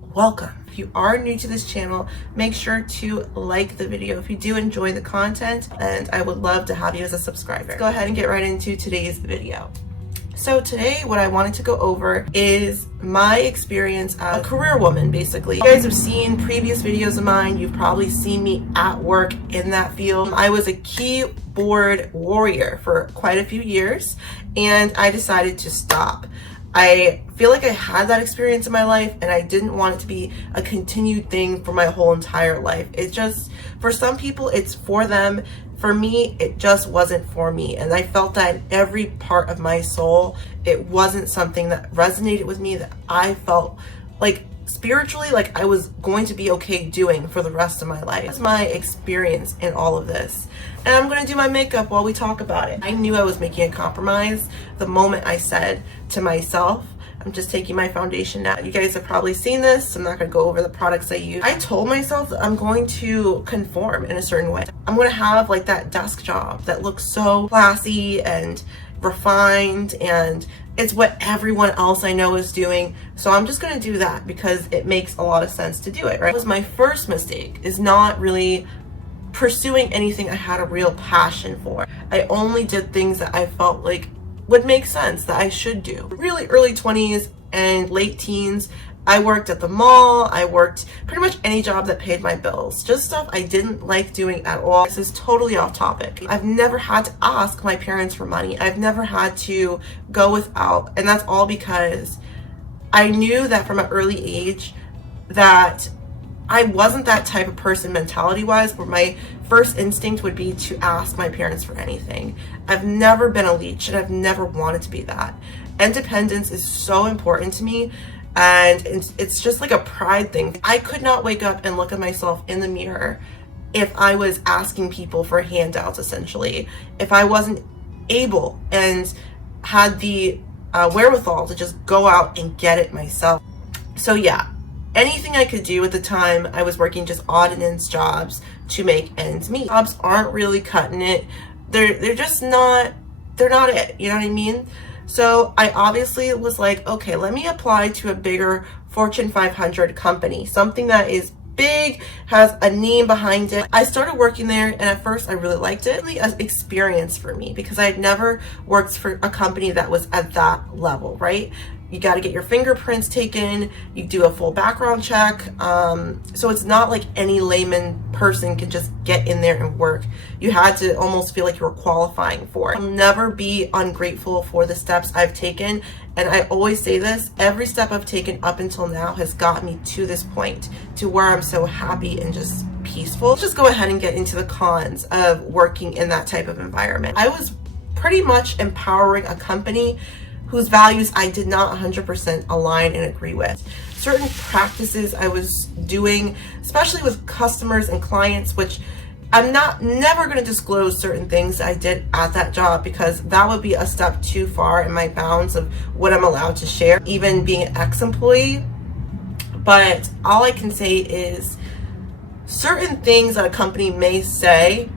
Welcome. If you are new to this channel, make sure to like the video if you do enjoy the content, and I would love to have you as a subscriber. Let's go ahead and get right into today's video. So today what I wanted to go over is my experience as a career woman, basically. You guys have seen previous videos of mine. You've probably seen me at work in that field. I was a keyboard warrior for quite a few years, and I decided to stop. I feel like I had that experience in my life, and I didn't want it to be a continued thing for my whole entire life. It just, for some people, it's for them. For me, it just wasn't for me. And I felt that in every part of my soul, it wasn't something that resonated with me, that I felt like spiritually, like I was going to be okay doing for the rest of my life. That's my experience in all of this. And I'm going to do my makeup while we talk about it. I knew I was making a compromise the moment I said to myself, I'm just taking my foundation now. You guys have probably seen this, so I'm not going to go over the products I use. I told myself that I'm going to conform in a certain way. I'm going to have like that desk job that looks so classy and refined, and it's what everyone else I know is doing. So I'm just going to do that because it makes a lot of sense to do it, right? It was my first mistake, is not really pursuing anything I had a real passion for. I only did things that I felt like would make sense, that I should do. Really early 20s and late teens, I worked at the mall. I worked pretty much any job that paid my bills. Just stuff I didn't like doing at all. This is totally off topic. I've never had to ask my parents for money. I've never had to go without, and that's all because I knew that from an early age that I wasn't that type of person mentality-wise where my first instinct would be to ask my parents for anything. I've never been a leech, and I've never wanted to be that. Independence is so important to me, and it's just like a pride thing. I could not wake up and look at myself in the mirror if I was asking people for handouts, essentially. If I wasn't able and had the wherewithal to just go out and get it myself. So yeah, anything I could do at the time, I was working just odd and ends jobs to make ends meet. Jobs aren't really cutting it. They're just not, they're not it, you know what I mean? So I obviously was like, okay, let me apply to a bigger Fortune 500 company, something that is big, has a name behind it. I started working there, and at first I really liked it. Really an experience for me because I had never worked for a company that was at that level, right? You got to get your fingerprints taken. You do a full background check. So it's not like any layman person can just get in there and work. You had to almost feel like you were qualifying for it. I'll never be ungrateful for the steps I've taken. And I always say this, every step I've taken up until now has got me to this point, to where I'm so happy and just peaceful. Let's just go ahead and get into the cons of working in that type of environment. I was pretty much empowering a company whose values I did not 100% align and agree with. Certain practices I was doing, especially with customers and clients, which I'm never going to disclose certain things I did at that job because that would be a step too far in my bounds of what I'm allowed to share, even being an ex-employee. But all I can say is certain things that a company may say,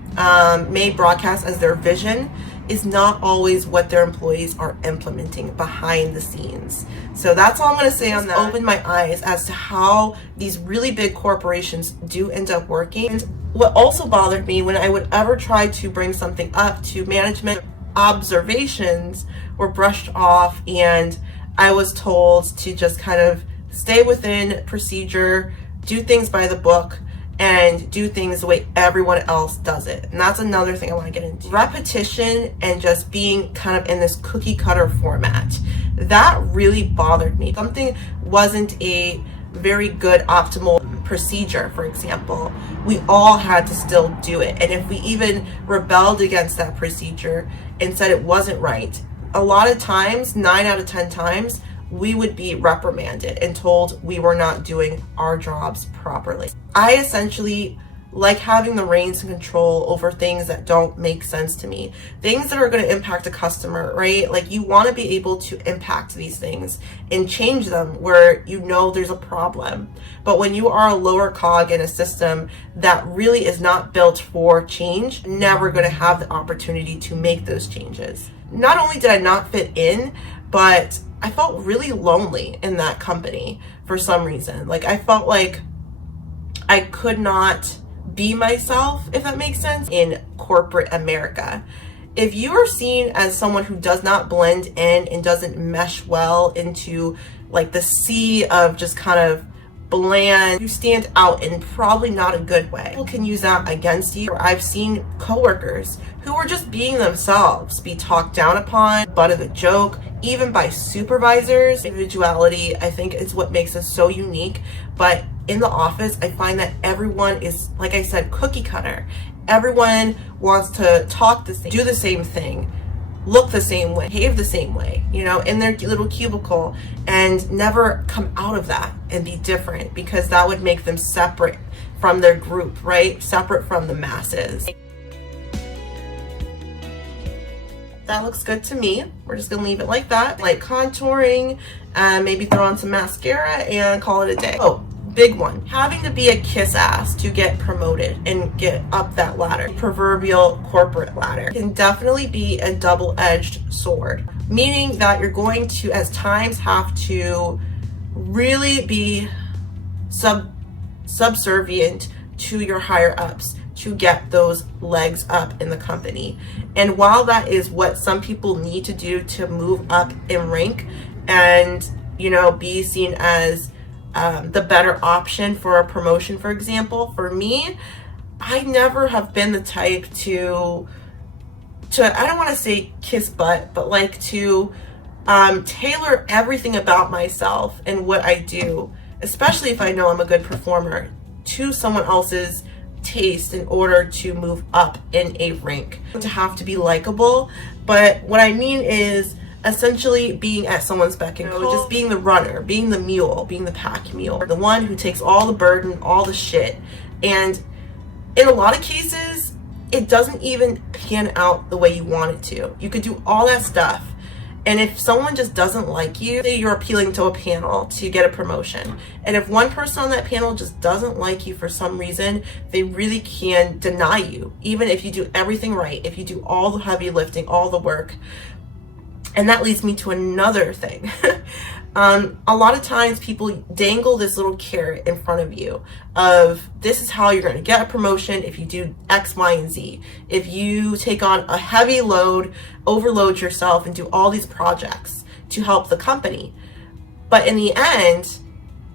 may broadcast as their vision, is not always what their employees are implementing behind the scenes. So that's all I'm going to say on that. Opened my eyes as to how these really big corporations do end up working. And what also bothered me when I would ever try to bring something up to management, observations were brushed off, and I was told to just kind of stay within procedure, do things by the book, and do things the way everyone else does it. And that's another thing I want to get into. Repetition and just being kind of in this cookie cutter format. That really bothered me. Something wasn't a very good optimal procedure, for example. We all had to still do it. And if we even rebelled against that procedure and said it wasn't right, a lot of times, 9 out of 10 times, we would be reprimanded and told we were not doing our jobs properly. I essentially like having the reins and control over things that don't make sense to me, things that are going to impact a customer, right? Like, you want to be able to impact these things and change them where you know there's a problem. But when you are a lower cog in a system that really is not built for change, never going to have the opportunity to make those changes. Not only did I not fit in, but I felt really lonely in that company for some reason. Like, I felt like I could not be myself, if that makes sense, in corporate America. If you are seen as someone who does not blend in and doesn't mesh well into like the sea of just kind of bland, you stand out in probably not a good way. People can use that against you. I've seen coworkers who were just being themselves be talked down upon, butt of the joke, even by supervisors. Individuality, I think, is what makes us so unique. But in the office, I find that everyone is, like I said, cookie cutter. Everyone wants to talk the same, do the same thing, look the same way, behave the same way, you know, in their little cubicle, and never come out of that and be different, because that would make them separate from their group, right? Separate from the masses. That looks good to me. We're just gonna leave it like that. Like contouring, maybe throw on some mascara and call it a day. Oh, big one. Having to be a kiss ass to get promoted and get up that ladder. Proverbial corporate ladder can definitely be a double-edged sword, meaning that you're going to, at times, have to really be subservient to your higher ups to get those legs up in the company. And while that is what some people need to do to move up in rank and, you know, be seen as the better option for a promotion, for example, for me, I never have been the type to I don't want to say kiss butt, but like to tailor everything about myself and what I do, especially if I know I'm a good performer, to someone else's taste in order to move up in a rank. To have to be likable, but what I mean is essentially being at someone's beck and call, just being the runner, being the mule, being the pack mule, the one who takes all the burden, all the shit. And in a lot of cases, it doesn't even pan out the way you want it to. You could do all that stuff, and if someone just doesn't like you, say you're appealing to a panel to get a promotion, and if one person on that panel just doesn't like you for some reason, they really can deny you, even if you do everything right, if you do all the heavy lifting, all the work. And that leads me to another thing. A lot of times people dangle this little carrot in front of you of, this is how you're going to get a promotion if you do X, Y, and Z. If you take on a heavy load, overload yourself, and do all these projects to help the company. But in the end,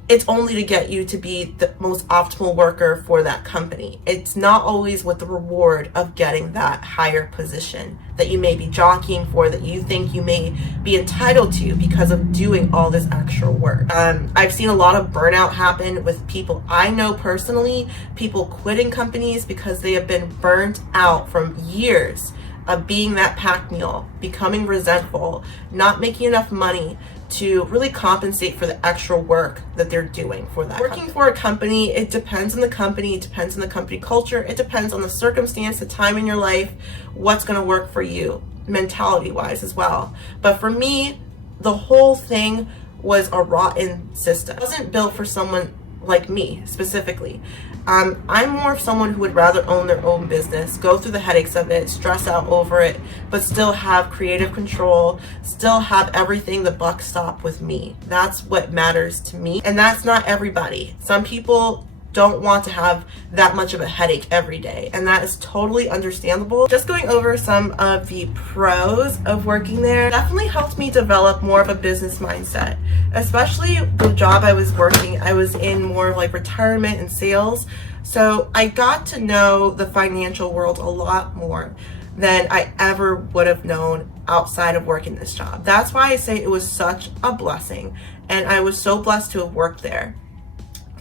it's only to get you to be the most optimal worker for that company. It's not always with the reward of getting that higher position that you may be jockeying for, that you think you may be entitled to because of doing all this extra work. I've seen a lot of burnout happen with people I know personally, people quitting companies because they have been burnt out from years of being that pack mule, becoming resentful, not making enough money to really compensate for the extra work that they're doing for that. Working for a company, it depends on the company, it depends on the company culture, it depends on the circumstance, the time in your life, what's going to work for you, mentality-wise as well. But for me, the whole thing was a rotten system. It wasn't built for someone like me specifically. I'm more of someone who would rather own their own business, go through the headaches of it, stress out over it, but still have creative control, still have everything, the buck stop with me. That's what matters to me. And that's not everybody. Some people don't want to have that much of a headache every day, and that is totally understandable. Just going over some of the pros of working there definitely helped me develop more of a business mindset. Especially the job I was working, I was in more of like retirement and sales, so I got to know the financial world a lot more than I ever would have known outside of working this job. That's why I say it was such a blessing, and I was so blessed to have worked there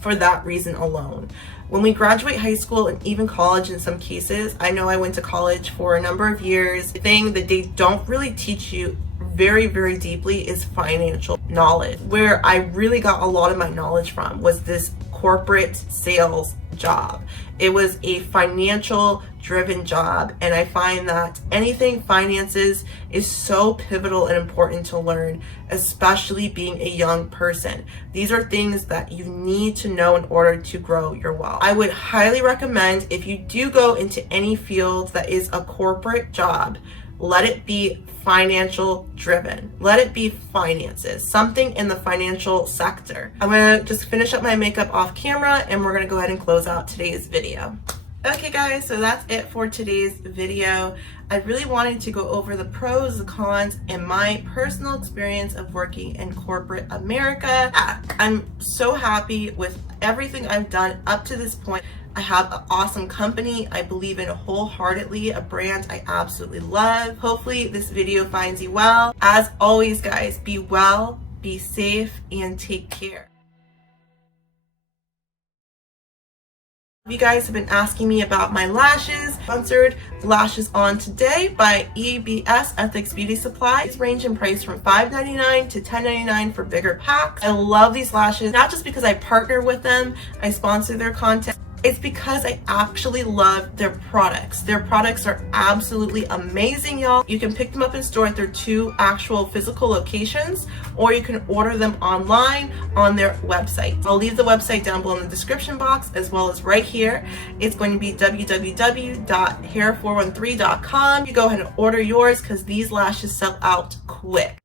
for that reason alone. When we graduate high school and even college in some cases, I know I went to college for a number of years, the thing that they don't really teach you very, very deeply is financial knowledge. Where I really got a lot of my knowledge from was this corporate sales job. It was a financial driven job, and I find that anything finances is so pivotal and important to learn, especially being a young person. These are things that you need to know in order to grow your wealth. I would highly recommend, if you do go into any field that is a corporate job, let it be financial driven. Let it be finances, something in the financial sector. I'm gonna just finish up my makeup off camera and we're gonna go ahead and close out today's video. Okay guys, so that's it for today's video. I really wanted to go over the pros, the cons, and my personal experience of working in corporate America. I'm so happy with everything I've done up to this point. I have an awesome company I believe in wholeheartedly, a brand I absolutely love. Hopefully this video finds you well. As always guys, be well, be safe, and take care. You guys have been asking me about my lashes. Sponsored lashes on today by EBS Ethics Beauty Supply. These range in price from $5.99 to $10.99 for bigger packs. I love these lashes, not just because I partner with them, I sponsor their content. It's because I actually love their products. Their products are absolutely amazing, y'all. You can pick them up in store at their 2 actual physical locations, or you can order them online on their website. I'll leave the website down below in the description box as well as right here. It's going to be www.hair413.com. You go ahead and order yours because these lashes sell out quick.